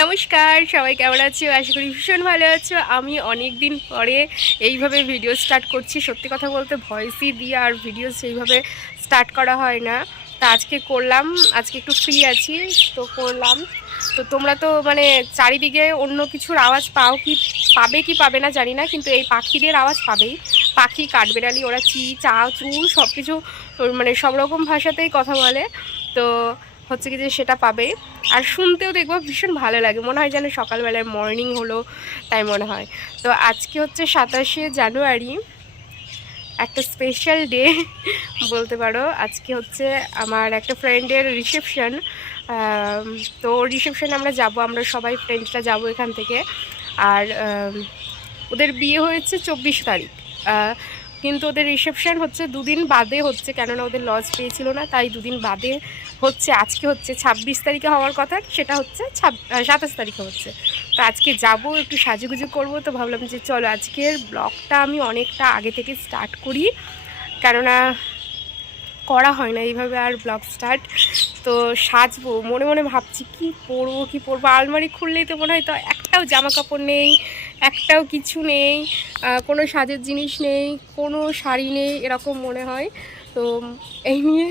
নমস্কার, সবাই কেমন আছো? আশা করি ভীষণ ভালো আছো। আমি অনেক দিন পরে এইভাবে ভিডিও স্টার্ট করছি। সত্যি কথা বলতে ভয়েসই দিয়ে আর ভিডিও সেইভাবে স্টার্ট করা হয় না। তা আজকে করলাম, আজকে একটু ফ্রি আছি তো করলাম। তো তোমরা তো মানে চারিদিকে অন্য কিছুর আওয়াজ পাবে কি পাবে না জানি না, কিন্তু এই পাখিদের আওয়াজ পাবেই। পাখি, কাঠবেড়ালি, ওরা চি চা চু সব কিছু মানে সব রকম ভাষাতেই কথা বলে। তো হচ্ছে কি যে সেটা পাবে, আর শুনতেও দেখবো ভীষণ ভালো লাগে, মনে হয় যেন সকালবেলায় মর্নিং হলো তাই মনে হয়। তো আজকে হচ্ছে 27শে জানুয়ারি, একটা স্পেশাল ডে বলতে পারো। আজকে হচ্ছে আমার একটা ফ্রেন্ডের রিসেপশন। তো রিসেপশনে আমরা যাব, আমরা সবাই ফ্রেন্ডসরা যাব এখান থেকে। আর ওদের বিয়ে হয়েছে 24 তারিখ, কিন্তু ওদের রিসেপশন হচ্ছে দুদিন বাদে হচ্ছে, কেননা ওদের লজ পেয়েছিল না, তাই দুদিন বাদে হচ্ছে। আজকে হচ্ছে 26 তারিখে হওয়ার কথা, সেটা হচ্ছে 27 তারিখে হচ্ছে। তো আজকে যাব, একটু সাজুগুজু করবো। তো ভাবলাম যে চলো আজকের ব্লগটা আমি অনেকটা আগে থেকে স্টার্ট করি, কেননা করা হয় না এইভাবে আর ব্লগ স্টার্ট। তো সাজবো, মনে মনে ভাবছি কি পরবো। আলমারি খুললেই তো মনে হয় তো একটাও জামা কাপড় নেই, একটাও কিছু নেই, কোনো সাজের জিনিস নেই, কোনো শাড়ি নেই, এরকম মনে হয়। তো এই নিয়ে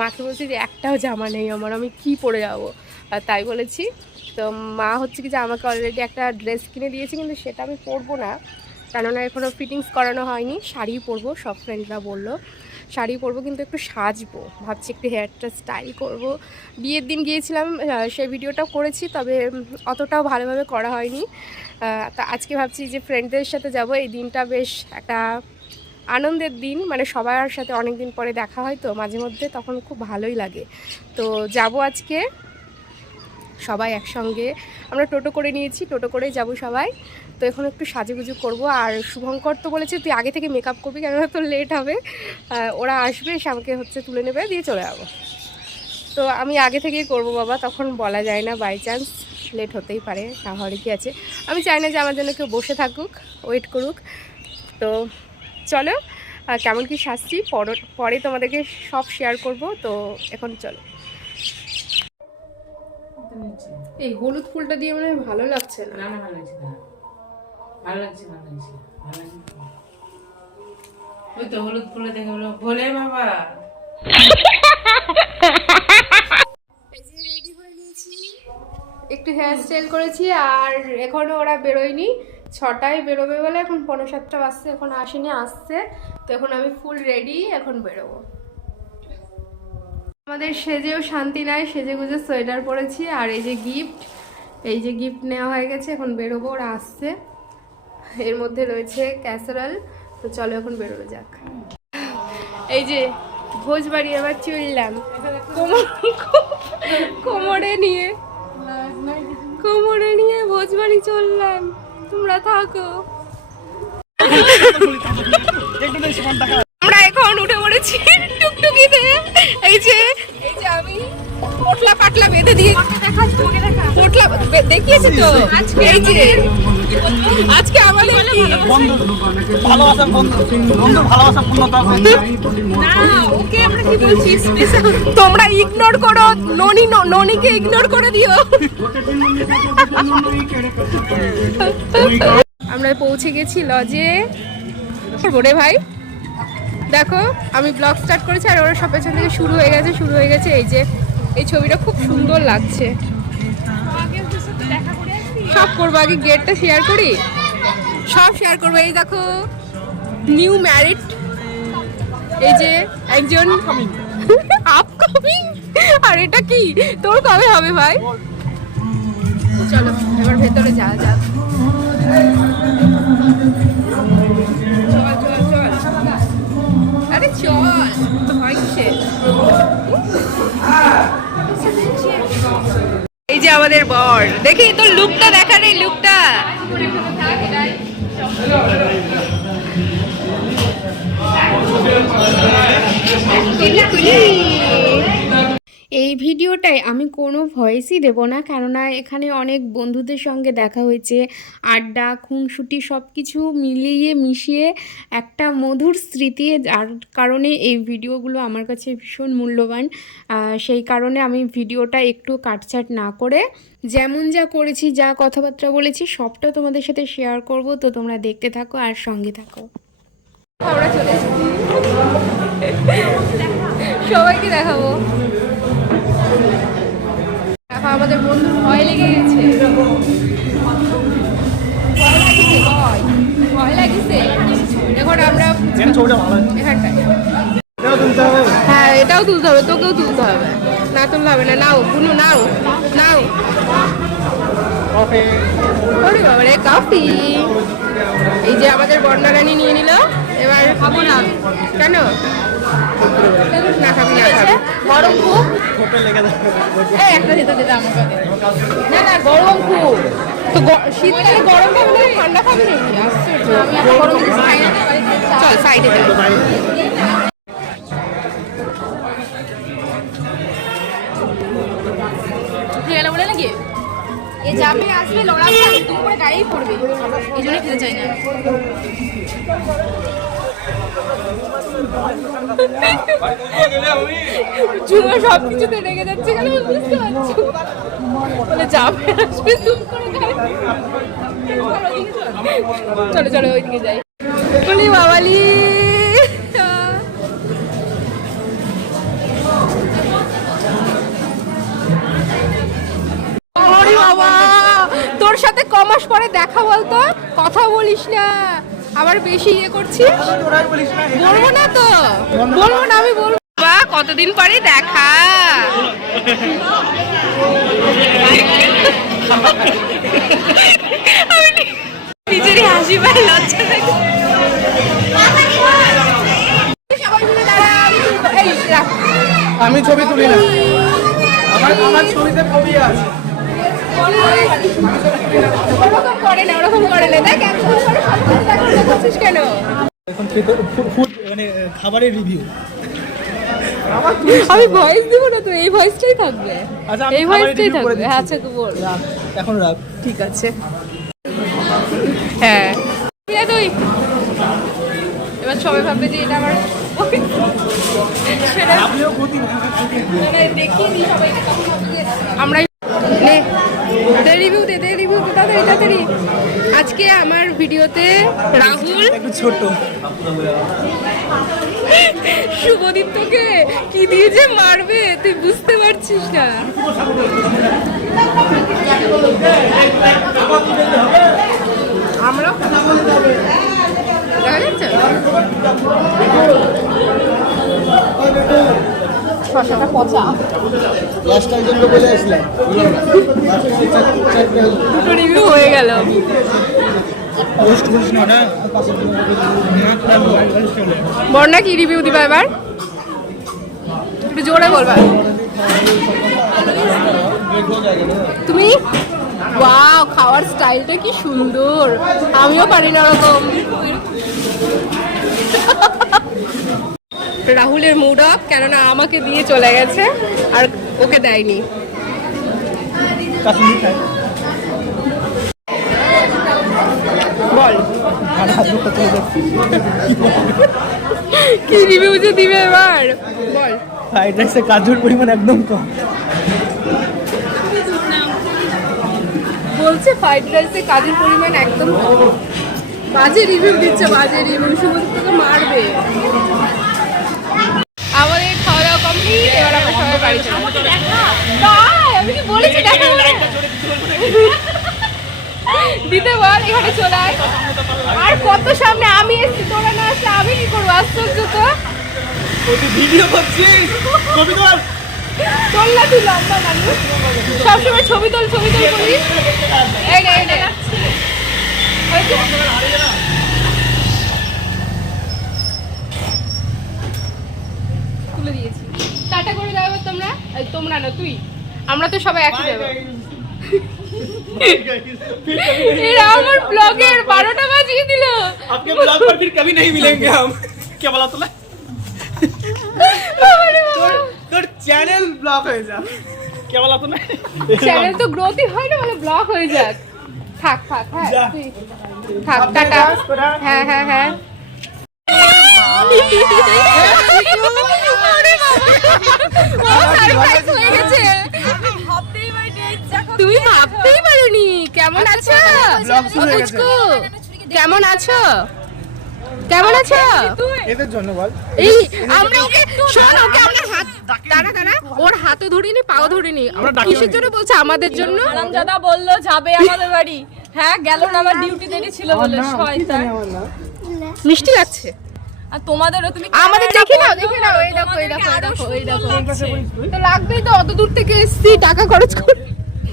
মাকে বলছি যে একটাও জামা নেই আমার, আমি কি পরে যাবো। তাই বলেছি। তো মা হচ্ছে কি যে আমাকে অলরেডি একটা ড্রেস কিনে দিয়েছে, কিন্তু সেটা আমি পরবো না, কেননা এখনও ফিটিংস করানো হয়নি। শাড়ি পরবো, সব ফ্রেন্ডরা বললো শাড়ি পরবো, কিন্তু একটু সাজবো ভাবছি, একটু হেয়ারটা স্টাইল করব। বিয়ের দিন গিয়েছিলাম, সেই ভিডিওটাও করেছি, তবে অতটাও ভালোভাবে করা হয়নি। তা আজকে ভাবছি যে ফ্রেন্ডদের সাথে যাব। এই দিনটা বেশ একটা আনন্দের দিন, মানে সবার সাথে অনেক দিন পরে দেখা হয় তো মাঝে মধ্যে, তখন খুব ভালোই লাগে। তো যাব আজকে সবাই একসঙ্গে। আমরা টোটো করে নিয়েছি, টোটো করেই যাব সবাই। তো এখন একটু সাজুগুজু করব। আর শুভঙ্কর তো বলেছে তুই আগে থেকে মেকআপ করবি, কেননা তোর লেট হবে। ওরা আসবে, এসে আমাকে হচ্ছে তুলে নেবে, দিয়ে চলে যাবো। তো আমি আগে থেকেই করব বাবা, তখন বলা যায় না, বাই চান্স লেট হতেই পারে, না হলে কি আছে। আমি চাই না যে আমার জন্য কেউ বসে থাকুক, ওয়েট করুক। তো চলো কেমন কি সাজছি পরে তোমাদেরকে সব শেয়ার করব। তো এখন চলো। এই হলুদ ফুলটা দিয়ে মানে ভালো লাগছে না। না ভালো লাগছে না, ভালো লাগছে ওই তো হলুদ ফুলে দেখে বলো ভোলে বাবা। রেডি হয়ে নিয়েছি, একটু হেয়ার স্টাইল করেছি, আর এখনও ওরা বেরোয়নি। 6টায় বেরোবে বলে, এখন 6:45 বাজছে, এখন আসেনি, আসছে। তো এখন আমি ফুল রেডি, এখন বেরোবো। আমাদের সেজেও শান্তি নাই, সেজে গুজে সোয়েটার পরেছি, আর এই যে গিফট নেওয়া হয়ে গেছে, এখন বেরোবো, ওরা আসছে। এর মধ্যে রয়েছে ক্যাসারল। তো চলো এখন বেরোনো যাক। এই যে ভোজবাড়ি আবার চললাম, কোমরে নিয়ে ভোজবাড়ি চললাম, তোমরা থাকো। আমরা এখন উঠে পড়েছি টুকটুকিতে। এই যে আমি পোটলা পাটলা বেঁধে দিয়ে, পোটলা দেখিয়েছি তো। এই যে আজকে আমাদের তোমরা ইগনোর করো, ননিকে ইগনোর করে দিও। আমরা পৌঁছে গেছি লজে। রে ভাই দেখো, আমি ব্লগ স্টার্ট করেছি আর ওরা সব পেছন থেকে শুরু হয়ে গেছে। এই যে এই ছবিটা খুব সুন্দর লাগছে। সব করবো, আগে গেটটা শেয়ার করি, সব শেয়ার করবো। এই দেখো নিউ ম্যারিড, এই যে একজন আপকামিং। আর এটা কি তোর কবে হবে ভাই? চলো এবার ভেতরে যাওয়া যাক। চল আরে চল, এই যে আমাদের বর, দেখি তোর লুকটা দেখা, রে লুকটা। এই ভিডিওটায় আমি কোনো ভয়েসই দেব না, কেননা এখানে অনেক বন্ধুদের সঙ্গে দেখা হয়েছে, আড্ডা খুনসুটি সব কিছু মিলিয়ে মিশিয়ে একটা মধুর স্মৃতি। যার কারণে এই ভিডিওগুলো আমার কাছে ভীষণ মূল্যবান। সেই কারণে আমি ভিডিওটা একটু কাটছাট না করে যেমন যা করেছি, যা কথাবার্তা বলেছি সবটা তোমাদের সাথে শেয়ার করব। তো তোমরা দেখতে থাকো আর সঙ্গে থাকো। আমরা চলে এসেছি, সবাইকে দেখাবো। দেখো আমাদের বন্ধুর ভয় লেগে গেছে, ভয় লাগিছে। এখন আমরা এখানটায়, হ্যাঁ এটাও তুলতে হবে, তোকেও তুলতে হবে। না তুলতে হবে না, নাও বুনু নাও নাও। ওরে বাবা রে কফি। এই যে আমাদের বর্ণারানী নিয়ে নিল, এবার খাবো না। কেন না খাবি? না খাবি, গরম খুব। একটা দিতে দিতে আমাকে না না, গরম খুব। তো শীতকালে গরম খাবি না ঠান্ডা খাবি নাকি? আমি এত গরম জিনিস খাই না। চল সাইডে চল। বলে নাকি এ যাবে আসবে লড়া তুমি করে গাড়িই পড়বে, এই জন্য খেতে চাই না। ঝুমা সব কিছুতে রেগে যাচ্ছে, কেন বুঝতে পারছো? বলে যাবে আসবে তুমি করে গাড়ি। চলো চলো ওইদিকে যাই। বলি বাবালি বাবা, তোর সাথে কমাস পরে দেখা বলতো, কথা বলিস না, আবার বেশি ইয়ে করছিস। বলবো না তো, বলবো না, আমি বলবো। বা কতদিন পরে দেখা। নিজেরই হাসি পায়, লজ্জা লাগে। আমি ছবি তুলি না, আমার ছবিতে কবি আছে। ওরকম করে না, ওরকম করে না। দেখ কেন এখন ফুড মানে খাবারের রিভিউ। আমি ভয়েস দিব না তো, এই ভয়েসটাই থাকবে। আচ্ছা এই ভয়েসটাই থাকবে। আচ্ছা তো বল। এখন রাখ, ঠিক আছে। হ্যাঁ তুই এবার সবাই ভাববে যে এটা আমার আমরা রিভিউ দে তাড়াতাড়ি তাড়াতাড়ি। আজকে আমার ভিডিওতে রাহুল একটু ছোট শুভদীপ্তকে কি দিয়ে যে মারবে তুই বুঝতে পারছিস না। আমরা দেখা যাচ্ছে শসাটা পচা। লাস্ট টাইম যেগুলো বলে আসলাম দুটো রিভিউ হয়ে গেল। পোস্ট করিস না ওটা। বর্ণা কি রিভিউ দিবা এবার? একটু জোরে বলবা তুমি। ওয়াও, খাওয়ার স্টাইলটা কি সুন্দর, আমিও পারি না ওরকম। রাহুলের মুড অফ, কেননা আমাকে দিয়ে চলে গেছে আর ওকে দেয়নি। বল কি রিভিউ যে দিবে এবার, বল। ফ্রাইড রাইসে কাজুর পরিমাণ একদম কম। বলছে ফ্রাইড রাইসে কাজের পরিমাণ একদম কম। বাজে রিভিউ দিচ্ছে, বাজে রিভিউ। শুভদীপ্তকে মারবে। আমাদের খাওয়া দাওয়া কমপ্লিট, এবার আমরা সবাই বাড়ি চলে যাবো। আমি কি বলেছি দেখা দিতে বল, এখানে চলে আয়। আর কত সামনে আমি এসছি, তোরা না আসলে আমি কি করবো? আশ্চর্য তো। ভিডিও করছিস, ছবি তোল। তোল না, তুই লম্বা মানুষ, সবসময় ছবি তোল ছবি তোল করিস। এই নে এই নে, তুলে দিয়েছি। টাটা করে যাবো তোমরা। তোমরা না, তুই। আমরা তো সবাই একই যাবো। এরা আমার ব্লগের 12টা বাজিয়ে দিল। आपके ब्लॉग पर फिर कभी नहीं मिलेंगे हम। क्या बोला तूने? তোর চ্যানেল ব্লক হয়ে যা কে বলা তো না চ্যানেল তো গ্রোথই হয় না মানে ব্লক হয়ে যাক। থাক থাক হ্যাঁ যা। তুই থাক টাটা। হ্যাঁ হ্যাঁ হ্যাঁ তুমি ভাবতেই পারোনি। কেমন আছো ব্লগ শুরু হয়ে গেছে। পুচকু? কেমন আছো? কেমন আছো? এদের জন্য বল এই আমরা ওকে শোন ওকে আমরা হাত দাঁড়া দাঁড়া ওর হাতও ধরিনি পাও ধরিনি। কিসের জন্য বলছে? আমাদের জন্য। হারামজাদা বললো যাবে আমাদের বাড়ি, হ্যাঁ গেল না, আমার ডিউটি দেরি ছিল বলে শয়তান। মিষ্টি লাগছে আর তোমাদেরও তুমি আমাদের। দেখে নাও দেখে নাও, এই দেখো এই দেখো এই দেখো এই দেখো। তো লাগবেই তো, অত দূর থেকে এসেছি টাকা খরচ করে।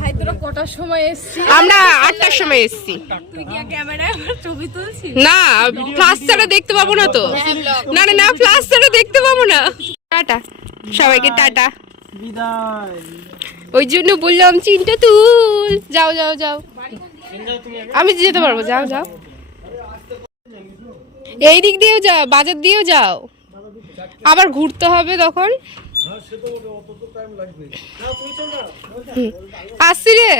ভাই তোরা কটার সময় এসছিস? আমরা 8টার সময় এসেছি। তুই কি ক্যামেরায় আমার ছবি তুলছিস? না ফ্লাশ ছাড়া দেখতে পাবো না তো। না না না ফ্লাশ ছাড়া দেখতে পাবো না। টাটা সবাইকে টাটা। বিদায় ওই জন্য বললাম চিনটা তুল। যাও যাও যাও, আমি যেতে পারবো। যাও যাও, এই দিক দিয়েও যাও, বাজার দিয়েও যাও, আবার ঘুরতে হবে তখন। আসছি রে।